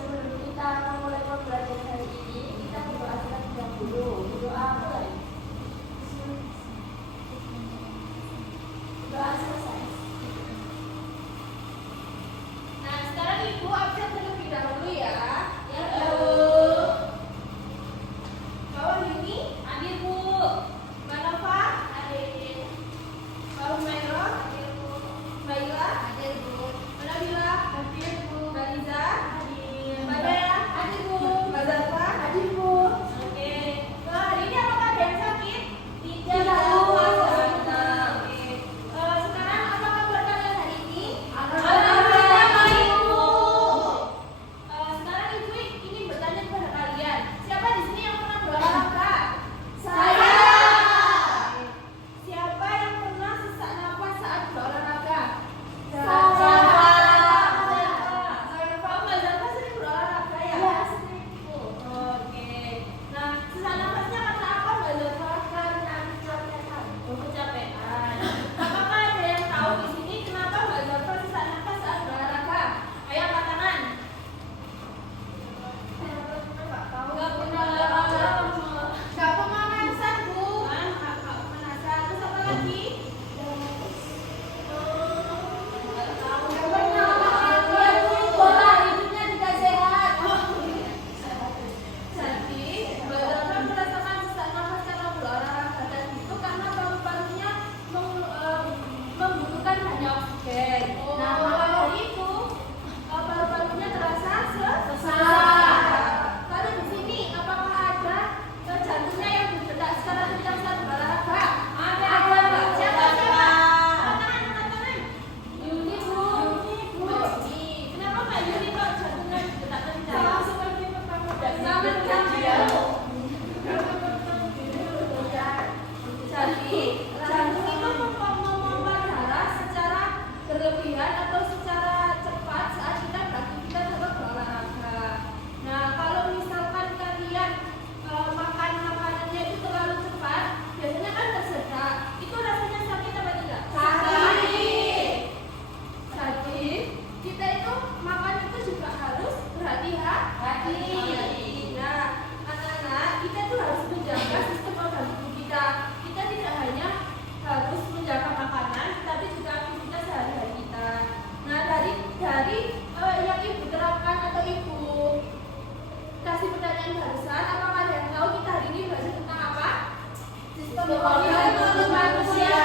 Sebelum kita memulai pembelajaran hari ini, kita berdoa terlebih dahulu. Berdoa mulai. Doa selesai. Nah, sekarang Ibu absen terlebih dahulu ya. Ya, Bu. Bawah ini hadir, Bu. Mbak Nova hadir. Mbak Humairah hadir, Bu. Mbak Ila hadir, Bu. Mbak Nabila hadir, Bu. Mbak Liza hadir. Mbak Daya hadir, Bu. Mbak Zarfa hadir, Bu. Oke. Hari ini apakah ada yang sakit? Tidak, Bu. Oke. Sekarang apa kabar kalian hari ini? Alhamdulillah baik, Bu. Sekarang Ibu ingin bertanya kepada kalian, siapa di sini yang pernah berolahraga? Saya. Siapa yang pernah sesak nafas saat berolahraga? Saya. Mbak Zarfa sering berolahraga ya? Iya, sering, Bu. Oke. Nah, sesak nafasnya karena apa, Mbak Zarfa? Karena kecapean. Kecapean. Apakah ada yang tahu di sini kenapa Mbak Zarfa sesak nafas saat berolahraga? Ayo angkat tangan. Nggak pernah olahraga. Nggak pemanasan, Bu. Nggak pemanasan. Terus apa lagi? Nggak tahu. Pola hidupnya tidak sehat. Jadi, Mbak Zarfa merasakan sesak nafas karena berolahraga dan itu karena paru-parunya membutuhkan banyak oksigen. Nah, maka dari itu paru-parunya terasa sesak. Lalu di sini apakah ada jantungnya yang berdetak secara kencang saat berolahraga? Ada. Siapa? Angkat tangan. Yuni, Bu. Yuni. Kenapa Mbak Yuni kok jantungnya berdetak kencang? Seperti pertama Jadi, jantung itu memompa darah secara berlebihan atau secara cepat saat kita beraktivitas atau berolahraga. Nah, kalau misalkan kalian makan makanannya itu terlalu cepat, biasanya kan tersedak. Itu rasanya sakit apa tidak? Sakit. Jadi, kita itu makan itu juga harus berhati-hati. Nah, anak-anak, kita tuh harus menjaga sistem organ tubuh kita. Kita tidak hanya harus menjaga makanan, tapi juga aktivitas sehari-hari kita. Nah, dari yang Ibu terapkan atau Ibu kasih pertanyaan barusan, apakah ada yang tahu kita hari ini belajar tentang apa? Sistem organ tubuh manusia.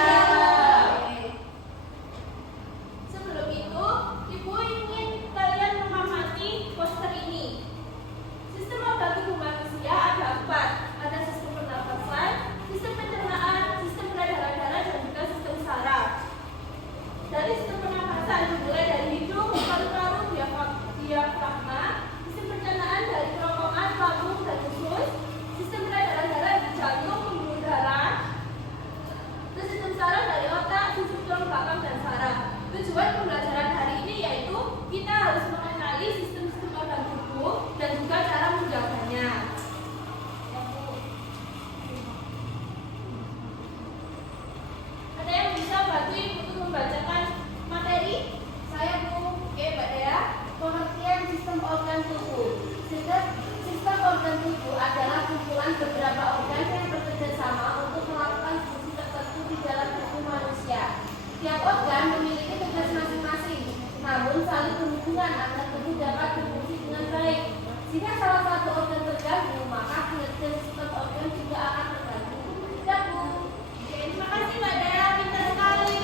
Sebelum itu, Ibu ingin kalian memahami poster ini. Sistem organ tubuh manusia ada 4. Ada sistem pernapasan, sistem pencernaan, sistem peredaran darah, dan juga sistem saraf. Dari sistem pernapasan dimulai dari hidung, paru-paru, diafragma, sistem pencernaan dari kerongkongan, lambung, dan usus, sistem peredaran darah di jantung, pembuluh darah, terus sistem saraf dari otak, susu tulang belakang, dan saraf. Tujuan pembelajaran hari ini yaitu kita harus mengenali sistem-sistem organ tubuh dan juga cara menjaganya. Ada yang bisa bantu Ibu untuk membacakan materi? Saya, Bu. Oke, Mbak Dea. Pengertian sistem organ tubuh. Sistem organ tubuh adalah kumpulan beberapa organ yang bekerja sama untuk melakukan fungsi tertentu di dalam tubuh manusia. Tiap organ memiliki tugas masing-masing, namun saling berhubungan agar tubuh dapat berfungsi dengan baik. Jika salah satu organ terganggu, maka kinerja sistem organ juga akan terganggu. Tidak, Bu? Oke, terima kasih Mbak Dea, pintar sekali.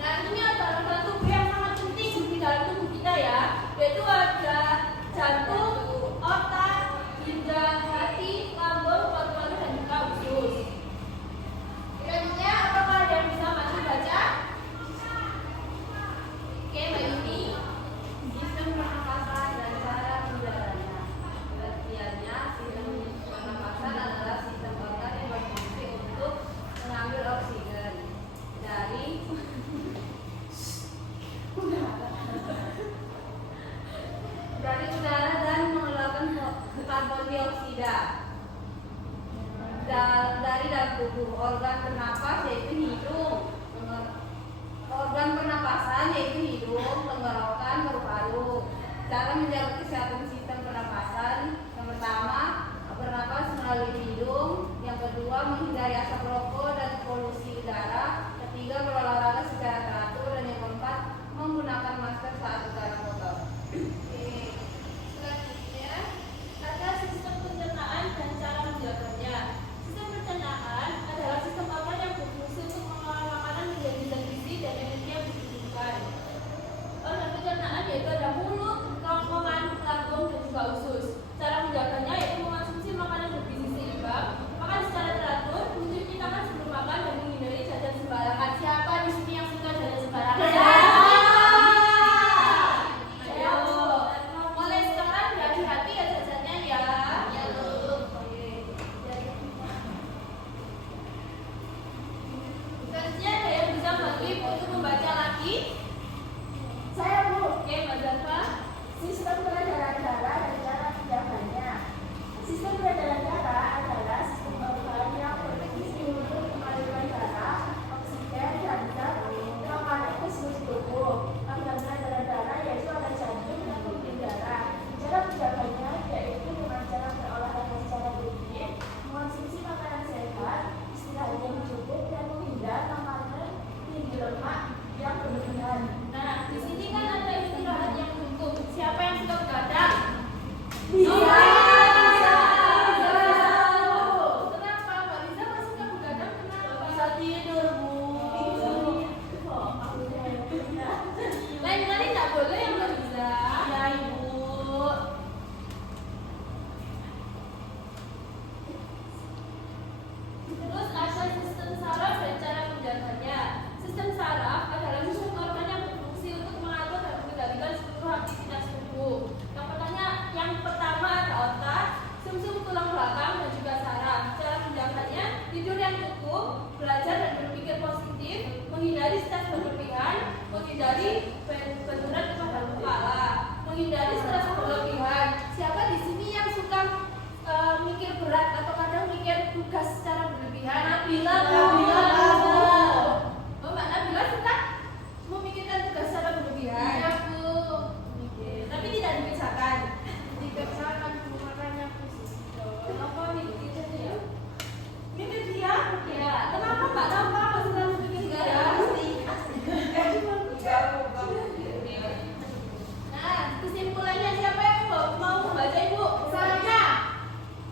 Nah, ini ada organ tubuh yang sangat penting di dalam tubuh kita ya, yaitu ada jantung, otak, ginjal, hati, lambung, paru-paru, dan juga usus. Kira-kira apakah ada yang bisa bantu baca? Oke, Mbak Yuni. Sistem pernapasan dan saraf udaranya. stres berlebihan, menghindari benturan kepada kepala, menghindari stres berlebihan. Siapa di sini yang suka mikir berat atau kadang mikir tugas secara berlebihan? Nabila. Oh, Mbak Nabila suka memikirkan tugas secara berlebihan? Iya, Bu. Tapi tidak dibicarakan. Dibicarakan, Bu, makanya aku sih. Kenapa mikir dia? Mikir dia? Ya, kenapa Mbak Nabila masih selalu mikir dia? Nah, kesimpulannya siapa yang mau membaca, Ibu? Saya.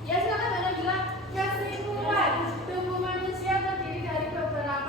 Ya, silakan Mbak Nabila. Kesimpulan, tubuh manusia terdiri dari beberapa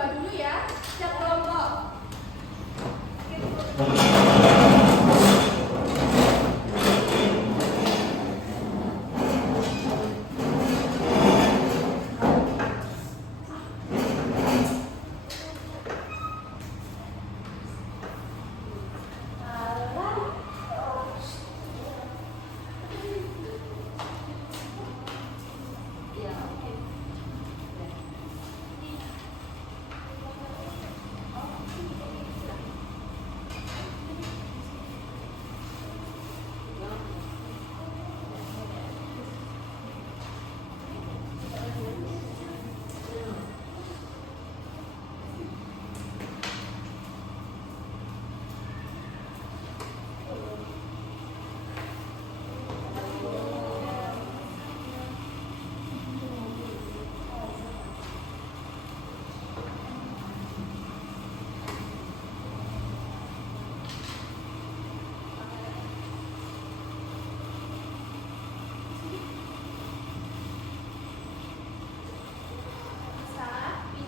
coba dulu ya, setiap kelompok.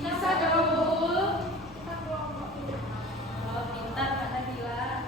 Bisa dong. Oh, pintar Kak Nabila.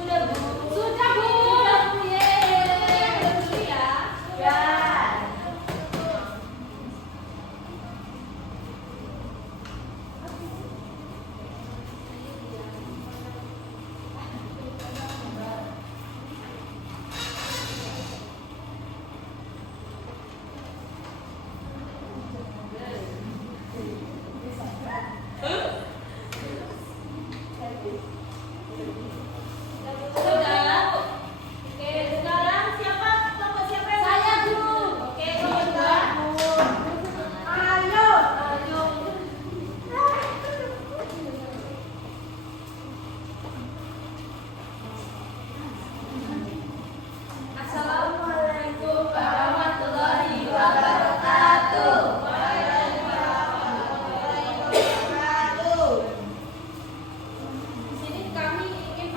Sudah Bu. Yeay. Udah dulu ya. Sudah. Oke, sekarang siapa? Kelompok siapa yang saya dulu? Oke, kelompok dua. Ayo. Assalamualaikum warahmatullahi wabarakatuh. Di sini kami ingin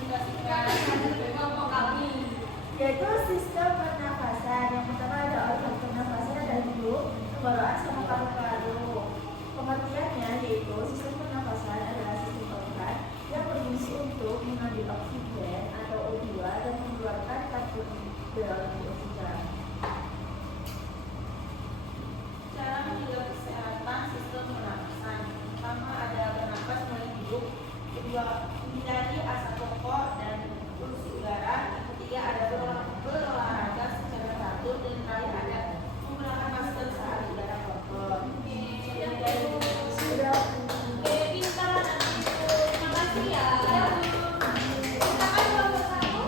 menjelaskan kelompok kami. Yaitu sistem pernafasan. Yang pertama ada organ pernafasan, ada hidung, tenggorokan sama paru-paru. Pengertiannya yaitu sistem pernafasan adalah sistem organ yang berfungsi untuk mengambil oksigen atau O2 dan mengeluarkan karbon dioksida. Cara menjaga kesehatan sistem pernapasan. Pertama ada bernapas melalui hidung, kedua menghindari asap rokok dan polusi udara, yang ketiga ada berolahraga secara teratur, dan terakhir ada menggunakan masker saat udara kotor. Sudah. Oke, pintar anakku. Terima kasih ya. Silakan kelompok satu.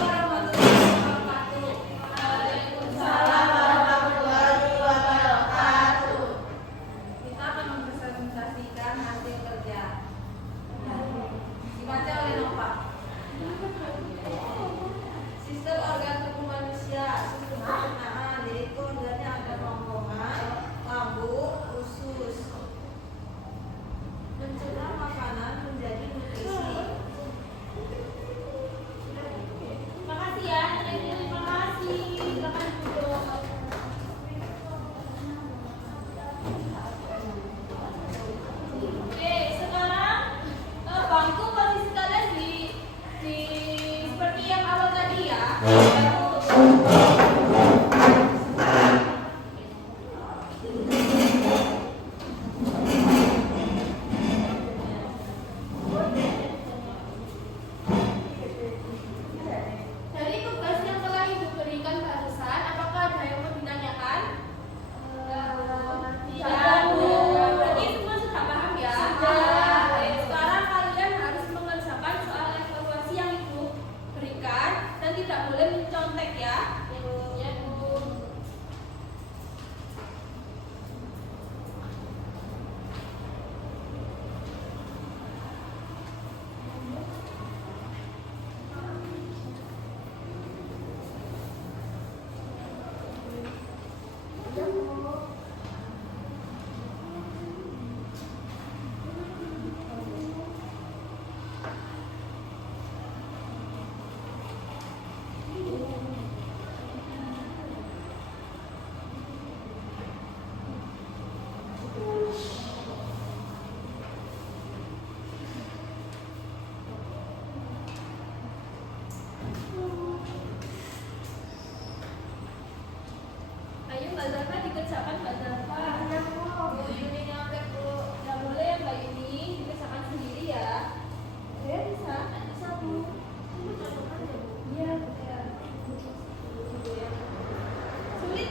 Warahmatullahi wabarakatuh. Waalaikumsalam warahmatullahi wabarakatuh. Kita akan mempresentasikan hasil kerja. Dibaca oleh Nova. Sistem organ tubuh manusia, sistem pencernaan, yaitu organnya ada kerongkongan, lambung, usus. Mencerna makanan menjadi nutrisi. Terima kasih ya, terima kasih. Silakan duduk. Oke, sekarang bangku posisi kalian di seperti yang awal tadi ya. Yaitu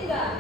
ketiga,